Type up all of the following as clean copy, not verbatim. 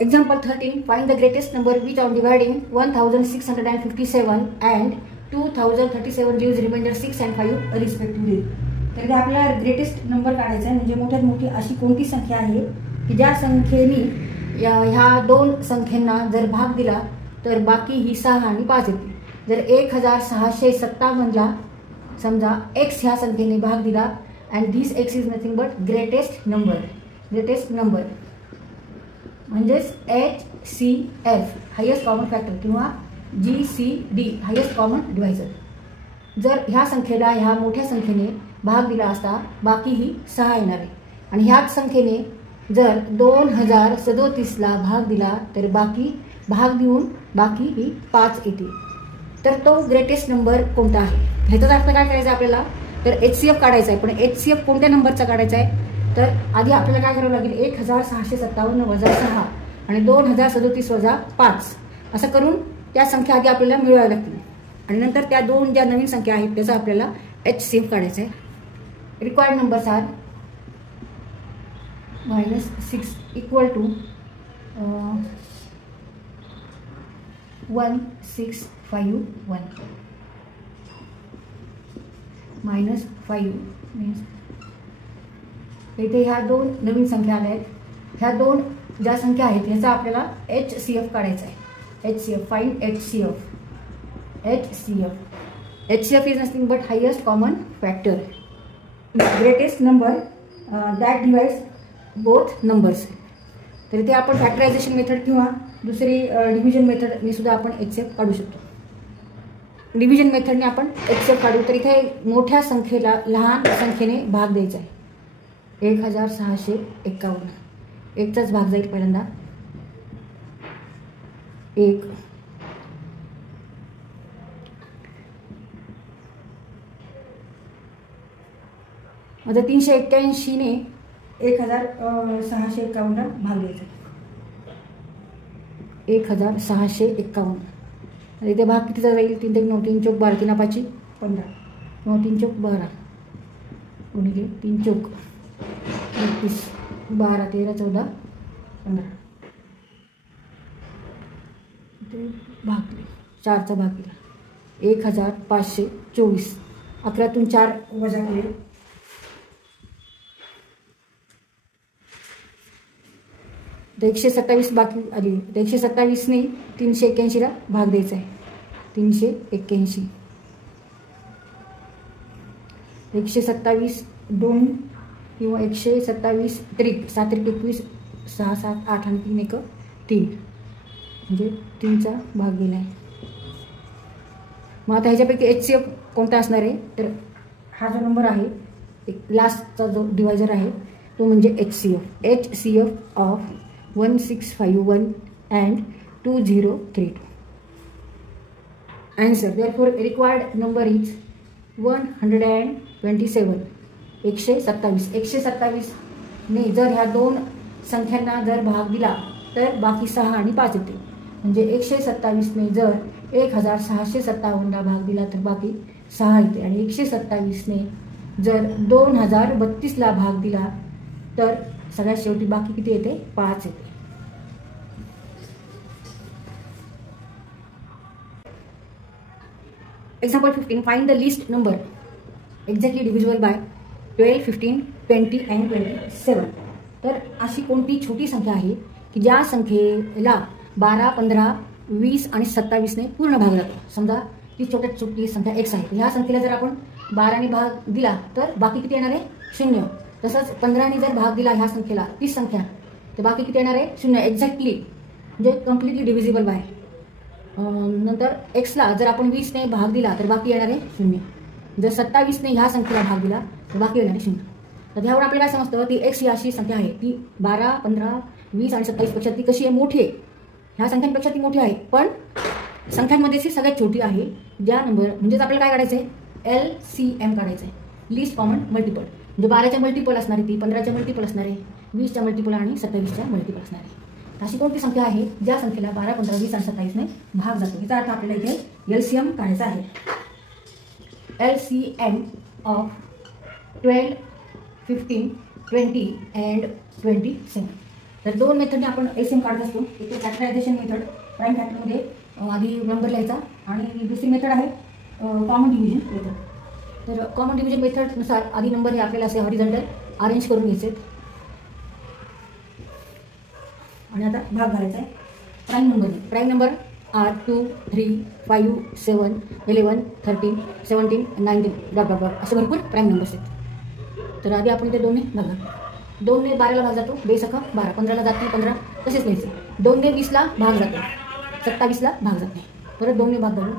Example 13. Find the greatest number which on dividing 1657 and 2037 gives remainder 6 and 5 respectively. तर ते आपल्याला greatest number काढायचा आहे, म्हणजे मोठ्यात मोठी अशी कोणती संख्या आहे की ज्या संख्येने ह्या दोन संख्यांना जर भाग दिला तर बाकी ही 6 आणि 5 येते. जर 1657ला समजा x ह्या संख्येने भाग दिला and this x is nothing but greatest number म्हणजेच HCF हायेस्ट कॉमन फॅक्टर किंवा GCD हायेस्ट कॉमन डिवायझर. जर ह्या संख्येला ह्या मोठ्या संख्येने भाग दिला असता बाकी ही 6 येणार आहे आणि ह्याच संख्येने जर 2037ला भाग दिला तर बाकी भाग देऊन बाकी ही 5 येते. तर तो ग्रेटेस्ट नंबर कोणता आहे ह्याचाच अर्थ काय करायचं आपल्याला, तर HCF काढायचा आहे. पण HCF कोणत्या नंबरचा काढायचा आहे, तर आधी आपल्याला काय करावं लागेल, 1657 वजा 6 आणि 2037 वजा 5 असं करून त्या संख्या आधी आपल्याला मिळवाव्या लागतील आणि नंतर त्या दोन ज्या नवीन संख्या आहेत त्याचा आपल्याला HCF काढायचा आहे. Required numbers are -6 equal to 1651 -5 means इथे ह्या दोन नवीन संख्या आल्या आहेत. ह्या दोन ज्या संख्या आहेत ह्याचा आपल्याला HCF काढायचा आहे. HCF find HCF is nothing but highest common factor, greatest number that divides both numbers. तर इथे आपण फॅक्टरायझेशन मेथड किंवा दुसरी डिव्हिजन मेथडने सुद्धा आपण HCF काढू शकतो. डिव्हिजन मेथडने आपण HCF काढू. तर इथे मोठ्या संख्येला लहान संख्येने भाग द्यायचा आहे. 1651 एकचाच भाग जाईल पहिल्यांदा 1. आता 381ने 1651ला भाग द्यायचा. 1651 इथे भाग कितीचा जाईल, 3 3 9 3 चौक 12 3 5 15 9 3 चौक 12 गुणिले 3 चौक 31 12 13 14 15 भाग 4चा भाग दिला 1524. 11तून 4 वजा केले 127 बाकी आली. 127ने 381ला भाग द्यायचा आहे. 381 127 2 किंवा 127 त्रिक 7 त्रिक 21 6 7 8 आणि 3 1 3 म्हणजे 3चा भाग गेला आहे. मग आता ह्याच्यापैकी HCF कोणता असणार आहे, तर हा जो नंबर आहे लास्टचा जो डिवायझर आहे तो म्हणजे HCF of 1651 and 2032. Answer. Therefore, required number is 127. 127 ने जर ह्या दोन संख्यांना जर भाग दिला तर बाकी 6 आणि 5 येते. म्हणजे 127 ने जर 1657ला भाग दिला तर बाकी 6 येते आणि 127 ने जर 2032ला भाग दिला तर सगळ्यात शेवटी बाकी किती येते, 5 येते. Example 15. Find the least number exactly divisible by 12, 15, 20 and 27. तर अशी कोणती छोटी संख्या आहे की ज्या संख्येला 12, 15, 20 आणि 27ने पूर्ण भाग जातो. समजा ती छोट्यात छोटी संख्या x आहे. ह्या संख्येला जर आपण 12ने भाग दिला तर बाकी किती येणार आहे, 0. तसंच 15ने जर भाग दिला ह्या संख्येला, तीच संख्या, तर बाकी किती येणार आहे, 0. एक्झॅक्टली म्हणजे कम्प्लिटली डिव्हिजिबल बाय. नंतर एक्सला जर आपण 20ने भाग दिला तर बाकी येणार आहे 0. जर 27ने ह्या संख्येला भाग दिला तर बाकी येणार आहे 0. तर ह्यावर आपल्याला काय समजतं, ती एक्स ही अशी संख्या आहे ती 12, 15, 20 आणि 27 पेक्षा ती कशी आहे, मोठी आहे. ह्या संख्यांपेक्षा ती मोठी आहे पण संख्यांमध्ये ती सगळ्यात छोटी आहे. ज्या नंबर म्हणजेच आपल्याला काय काढायचं आहे, LCM काढायचं आहे, लिस्ट कॉमन मल्टिपल. म्हणजे 12च्या मल्टिपल असणार आहे ती, 15च्या मल्टिपल असणार आहे, 20च्या मल्टिपल आणि 27च्या मल्टिपल असणार आहे. अशी कोणती संख्या आहे ज्या संख्येला 12, 15, 20 आणि 27ने भाग जातो. याचा अर्थ आपल्याला इथे LCM काढायचा आहे. LCM of 12, 15, 20 and 27. तर दोन मेथडने आपण एलसीएम काढत असतो. एक फॅक्टरायझेशन मेथड, प्राईम फॅक्टरमध्ये आधी नंबर लिहायचा, आणि दुसरी मेथड आहे कॉमन डिव्हिजन मेथड. तर कॉमन डिव्हिजन मेथडनुसार आधी नंबर हे आपल्याला असे हॉरिझॉन्टल अरेंज करून घ्यायचे, आणि आता भाग घालायचा आहे प्राईम नंबरने. प्राईम नंबर आर 2, 3, 5, 7, 11, 13, 17, 19 डॉट असे भरपूर प्राईम नंबर्स आहेत. तर आधी आपण ते दोन्ही बघा. 2 ने 12ला भाग जातो, 2 सखा 12, 15ला जात नाही 15, तसेच लिहायचं. 2 ने 20ला भाग जातो, 27ला भाग जात नाही. परत 2 ने भाग घालू,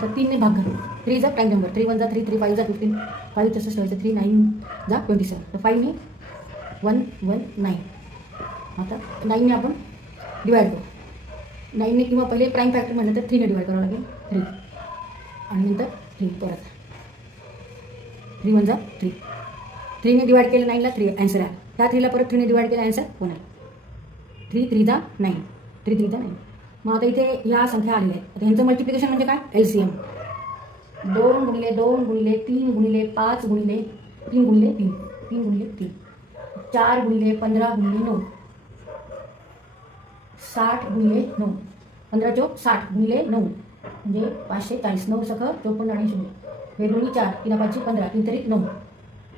तर 3 ने भाग घालू. 3 जा प्राईम नंबर, 3 1 जा 3, 3 5 जा 15, 5 तसंच ठेवायचं. 3 9 जा 27, तर 5 ने 1 1 9. आता 9 ने आपण डिवाइड करू. 9 ने किंवा पहिले प्राईम फॅक्टर म्हटलं तर 3 ने डिवाइड करावं लागेल. 3 आणि नंतर 3 परत. 3 1 जा 3. 3 ने डिवाइड केलं 9ला 3 आन्सर आहे. त्या 3ला परत 3 ने डिवाइड केलं आन्सर 1 आहे. 3 3 जा 9, 3 3 जा 9. मग आता इथे ह्या संख्या आलेल्या आहेत. आता ह्यांचं मल्टिप्लिकेशन म्हणजे काय? एलसीएम. 2 गुणिले 2 गुणिले 3 गुणिले 5 गुणिले 3 गुणिले 3, 3 गुणिले 3, 4 गुणिले 15 गुणिले 9, 60 गुणिले 9, 15 चौक 60 गुणिले 9 म्हणजे 540. 9 सख 54 आणि 0. हे दोन्ही 4, 3 5 15, 3 तरी 9,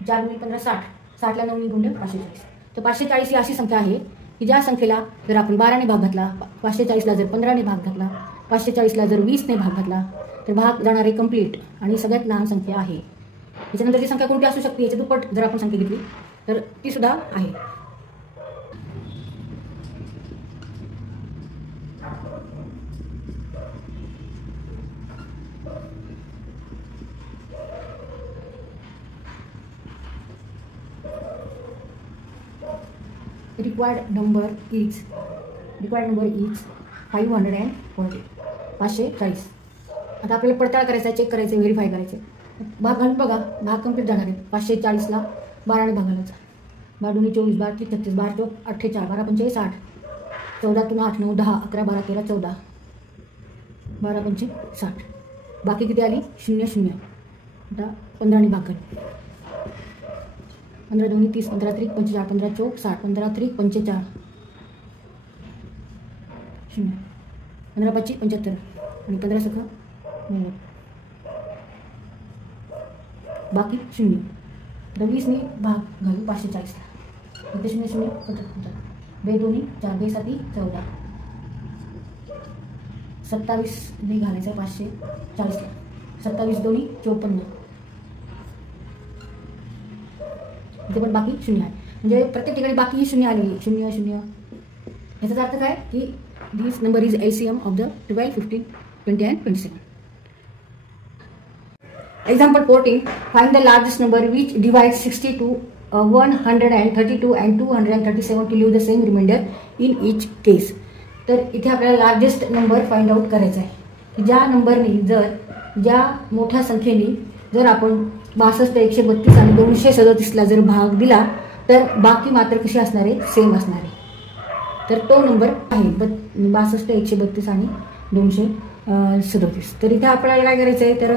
4 गुणिले 15 60, 60ला 9 गुणले 540. तर 540 ही अशी संख्या आहे की ज्या संख्येला जर आपण 12ने भाग घातला, 540ला जर 15ने भाग घातला, 540ला जर 20ने भाग घातला, तर भाग जाणारे कंप्लीट आणि सगळ्यात लहान संख्या आहे. याच्यानंतरची संख्या कोणती असू शकते? याच्या दुप्पट जर आपण संख्या घेतली तर ती सुद्धा आहे. Required number is 540, 540. आता आपल्याला पडताळ करायचा आहे, चेक करायचं, व्हेरीफाय करायचं. भाग घालून बघा, भाग कंप्लीट जाणार आहे. 540ला 12ने भाग घालायचा. 12 दूनी 24, 12 3 36, 12 चौक 48, 12 पंचे 60, 14 तून 8 9 10 11 12 13 14, 12 पंचे 60. बाकी किती आली? 0 0. आता 15ने भाग घालू. 15 दूनी 30, 15 3 45, 15 चौक 60, 15 3 45, 0, 15 5 75 आणि 15 सखा 9. बाकी 0. आता 20ने भाग घालू 540ला. इथे 0 0 होतात. 2 दूनी 4, 2 7 14, 27 ने घालायचं आहे 540ला. 27 दूनी 54. इथे पण बाकी 0 आहे. म्हणजे प्रत्येक ठिकाणी बाकी ही 0 आलेली. 0 0. याचा अर्थ काय की this number is LCM of the 12, 15, 20 and 27. Example 14. Find the largest number which divides 62, 132 and 237 to leave the same remainder in each case. तर इथे आपल्याला लार्जेस्ट नंबर फाइंड आउट करायचा आहे. ज्या नंबरने ज्या मोठ्या संख्येने जर आपण 62, 132 आणि 237ला जर भाग दिला तर बाकी मात्र कशी असणार आहे? सेम असणार आहे. तर तो नंबर आहे 62, 132 आणि 237. तर इथे आपल्याला काय करायचं आहे? तर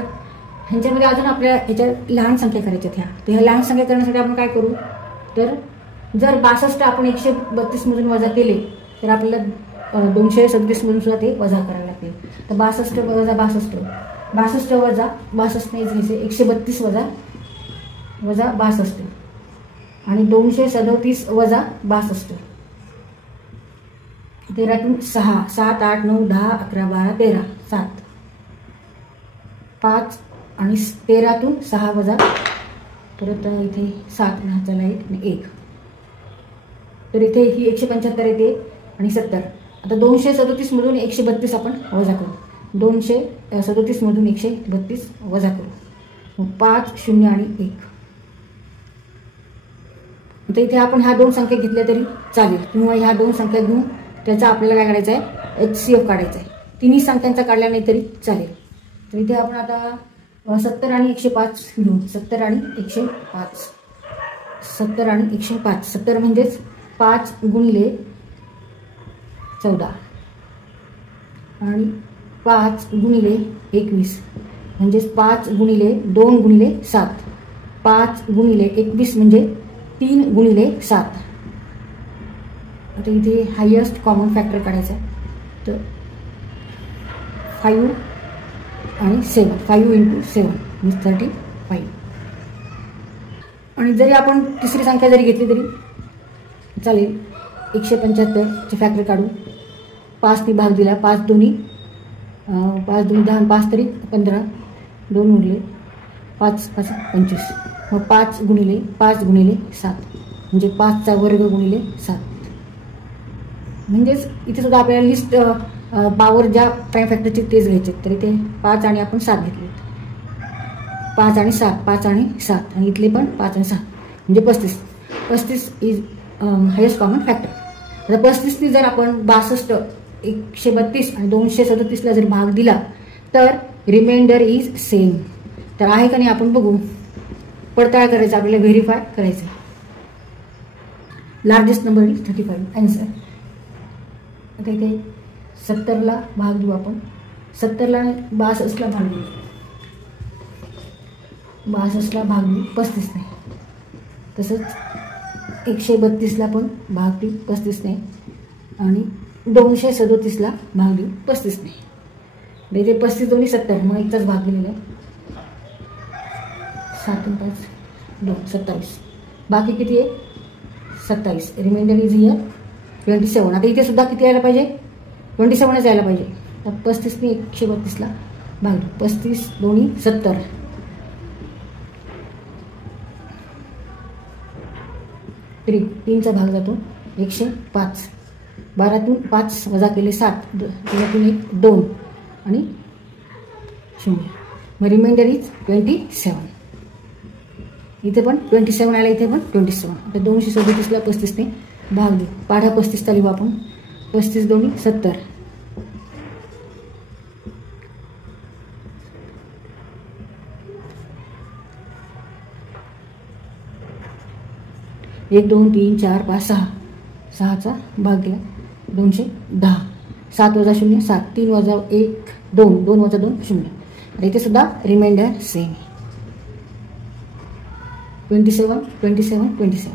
ह्यांच्यामध्ये अजून आपल्या ह्याच्या लहान संख्या करायच्या आहेत. तर ह्या लहान संख्या करण्यासाठी आपण काय करू? तर जर 62 आपण 132 मधून वजा केले तर आपल्याला 237 मधून सुद्धा ते वजा करावे लागतील. तर 62 वजा 62, 62 वजा 62 नाही घ्यायचे, 132 वजा 62 आणि 237 वजा 62. 13तून 6, 7 8 9 10 11 12 13, 7, 5 आणि 13तून 6 वजा परत इथे 7 चला 1 आणि 1. तर इथे ही 175 येते आणि 70. आता 237 मधून 132 आपण वजा करू. 237 मधून 132 वजा करू. 5 0 आणि 1. आता इथे आपण ह्या दोन संख्या घेतल्या तरी चालेल किंवा ह्या दोन संख्या घेऊन त्याचा आपल्याला काय करायचं आहे? HCF काढायचं आहे. तिन्ही संख्यांचा काढल्या नाही तरी चालेल. तर इथे आपण आता 70 आणि 105 घेऊ. 70 आणि 105, 70 आणि 105. 70 म्हणजेच 5 गुणिले 14 आणि 5 गुणिले 21 म्हणजेच 5 गुणिले 2 गुणिले 7, 5 गुणिले 21 म्हणजे 3 गुणिले 7. आता इथे हायेस्ट कॉमन फॅक्टर काढायचा आहे. तर 5 आणि 7, 5 × 7 मीन्स 35. आणि जरी आपण तिसरी संख्या जरी घेतली तरी चालेल. 175चे फॅक्टर काढू. 5 नी भाग दिला, 5 दोन्ही 10, 5 तरी 15, 2 उरले, 5 5 25. मग 5 गुणिले 7 म्हणजे 5चा वर्ग गुणिले 7. म्हणजेच इथे सुद्धा आपल्याला लिस्ट पॉवर ज्या प्राईम फॅक्टरची तेच घ्यायचे. तर इथे 5 आणि आपण 7 घेतले. 5 आणि 7, 5 आणि 7 आणि इथले पण 5 आणि 7 म्हणजे 35. 35 इज हायेस्ट कॉमन फॅक्टर. आता 35नी जर आपण 62, 132 आणि 237ला जर भाग दिला तर रिमाइंडर इज सेम. तर आहे का नाही आपण बघू. पडताळ करायचं, आपल्याला व्हेरीफाय करायचं. Largest number is 35. आन्सर. आता इथे 70ला भाग देऊ आपण. 70ला 62ला भाग देऊ. 62ला भाग देऊ 35 नाही. तसंच 132ला पण भाग देऊ 35 नाही. आणि 237ला भाग देऊ 35 नाही. इथे 35 दोन्ही 70, मग एकचाच भाग दिलेला आहे. 7 × 5 2 27. बाकी किती आहे? 27. Remainder is here 27. आता इथे सुद्धा किती यायला पाहिजे? 27च यायला पाहिजे. तर 35नी 132ला भाग देऊ. 35 दोन्ही 70. 3चा भाग जातो 105. 12तून 5 वजा केले 7, 3तून 1 2 आणि 0. मग रिमाइंडर इज 27. इथे पण 27 आला, इथे पण 27. आता 237ला 35ने भाग देऊ. पाढा 35चा लिहू आपण. 35 दोन्ही 70. 1 2 3 4 5 6. 6चा भाग दिला 210. 7 वजा 0 7. 3 वजा 1 2. 2 वजा 2 0. इथे सुद्धा reminder same. 27 27 27.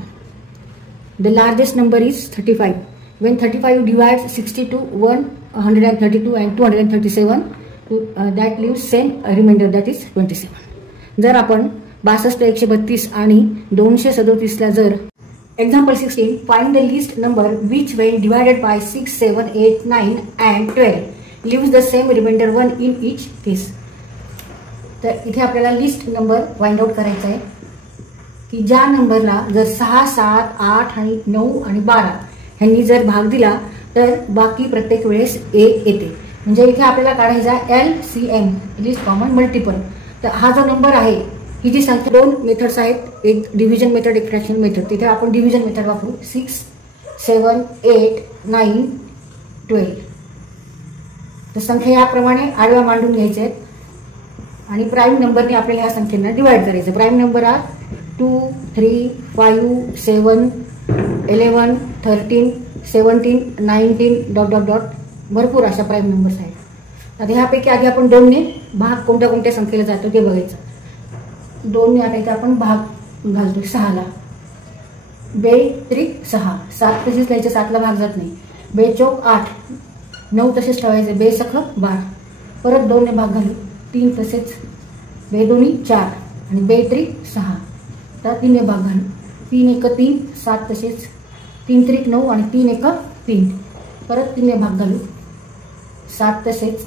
The largest number is 35. When 35 divides 62, 132 and 237, that leaves same remainder, that is 27. जर आपण 62, 132 आणि 237ला जर example 16, find the least number which when divided by 6, 7, 8, 9 and 12 leaves the same remainder 1 in each case. तर इथे आपल्याला list number find out करायचा आहे की ज्या नंबरला जर 6, 7, 8 आणि 9 आणि 12 ह्यांनी जर भाग दिला तर बाकी प्रत्येक वेळेस ए येते. म्हणजे इथे आपल्याला काढायचा LCM, लिस्ट कॉमन मल्टिपल. तर हा जो नंबर आहे, ही जी संख्या 2 मेथड्स आहेत, एक डिव्हिजन मेथड, एक फ्रॅक्शन मेथड. तिथे आपण डिव्हिजन मेथड वापरू. 6, 7, 8, 9, 12. तर संख्या याप्रमाणे आडव्या मांडून घ्यायच्या आहेत आणि प्राईम नंबरने आपल्याला ह्या संख्यांना डिवाइड करायचं. प्राईम नंबर आर 2, 3, 5, 7, 11, 13, 17, 19 ... भरपूर अशा प्राईम नंबर्स आहेत. आता ह्यापैकी आधी आपण 2ने भाग कोणत्या कोणत्या संख्येला जातो ते बघायचं. 2ने आता इथे आपण भाग घालतो 6ला. 2 त्रिक 6. 7 तसेच लिहायचे, 7ला भाग जात नाही. 2 चौक 8. 9 तसेच ठेवायचे. 2 सख 12. परत 2ने भाग घालू. 3 तसेच. 2 दोन्ही 4 आणि 2 त्रिक 6. तर 3ने भाग घालू. 3 1 3. 7 तसेच. 3 त्रिक 9 आणि 3 1 3. परत 3ने भाग घालू. 7 तसेच.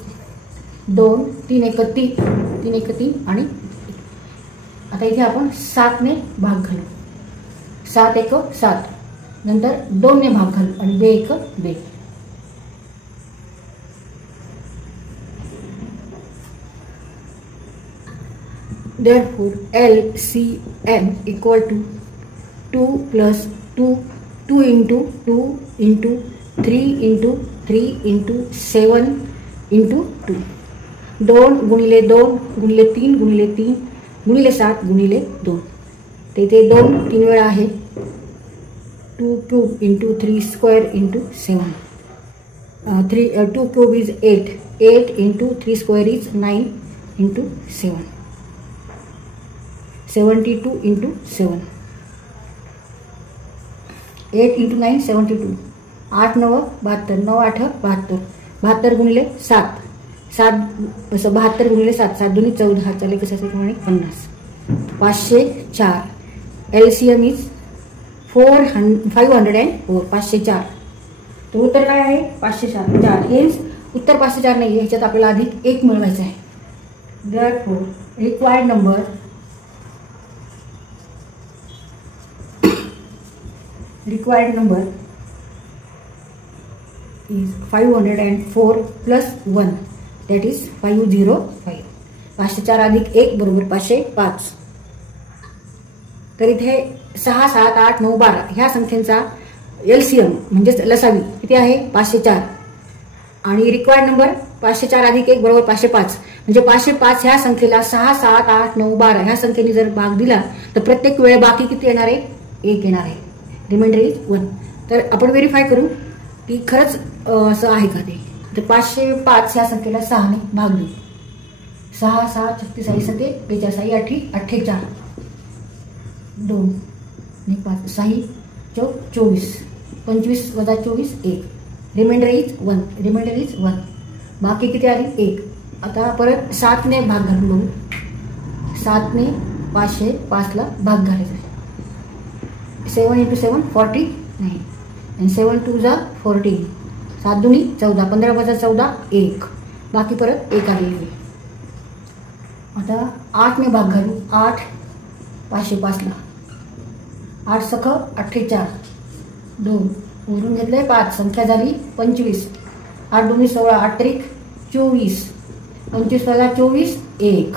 2 3 1 3. 3 1 3 आणि आता इथे आपण 7ने भाग घालू. 7 1 7. नंतर 2ने भाग घालू आणि 2 1 2. Therefore, LCM equal to 2 plus 2, 2 into 2 into 3 into 3 into 7 into 2. 2 गुणिले 2 गुणिले 3 गुणिले 3 गुणिले 7 गुणिले 2. तर इथे 2 3 वेळा आहे. 2 cube into 3 square into 7. 2 cube is 8. 8 into 3 square is 9 into 7. 72 into 7. 8 × 9 72, 8 9 72, 9 8 72, 72 गुणिले 7, 7 असं 72 गुणिले 7, 7 2 14, चालेल कशाचे प्रमाणे 50, 504. LCM is 504, 504. तर उत्तर काय आहे 504. हेच उत्तर 504 नाही, ह्याच्यात आपल्याला अधिक 1 मिळवायचं आहे. Therefore, required number is 504 plus 1, that is 505. 504 अधिक 1 बरोबर 505. तर इथे 6 7 8 9 12 ह्या संख्यांचा LCM म्हणजेच लसावी किती आहे 504 आणि रिक्वायर्ड नंबर 504 अधिक 1 बरोबर 505. म्हणजे 505 ह्या संख्येला 6 7 8 9 12 ह्या संख्येने जर भाग दिला तर प्रत्येक वेळे बाकी किती येणार आहे 1 येणार आहे. Remainder is 1. तर आपण व्हेरीफाय करू की खरंच असं आहे का ते. तर 505 ह्या संख्येला 6 ने भाग देऊ. 6 6 36 6 सते 45 48 2 आणि 5 6 24 25 वजा 24 1. Remainder is 1. Remainder is 1. बाकी किती आली 1. आता परत 7 ने भाग घालून बघू. 7 ने 505 ला भाग घालायचा. 7 × 7 40 नाही आणि 7 2 जा 40, 7 2 14, 15 वजा 14 1. बाकी परत 1 आलेली. आता 8 ने भाग घालू. 8 505 ला 8 सख 48 2 उरून घेतले 5, संख्या झाली 25. 8 2 16, 8 3 24, 25 वजा 24 1.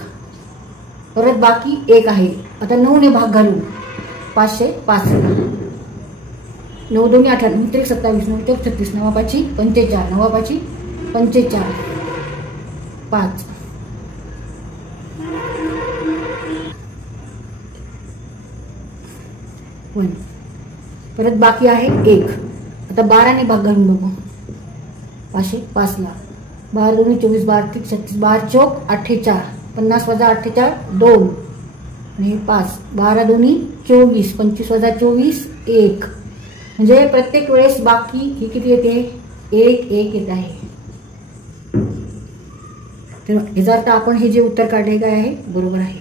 परत बाकी 1 आहे. आता 9 ने भाग घालू. 505 9 2 18, 9 3 27, 9 3 36, 9 5 45, 9 5 45 5. परत बाकी आहे 1. आता 12 ने भाग घालून बघू. 505 ला 12 2 24, 12 3 36, 12 चौक 48, 50 वजा 48 2 आणि 5, 12 2 24, 25 वजा 24 1. म्हणजे प्रत्येक वेळेस बाकी ही किती येते 1 1 येत आहे. तर याचा अर्थ आपण हे जे उत्तर काढले काय आहे बरोबर आहे.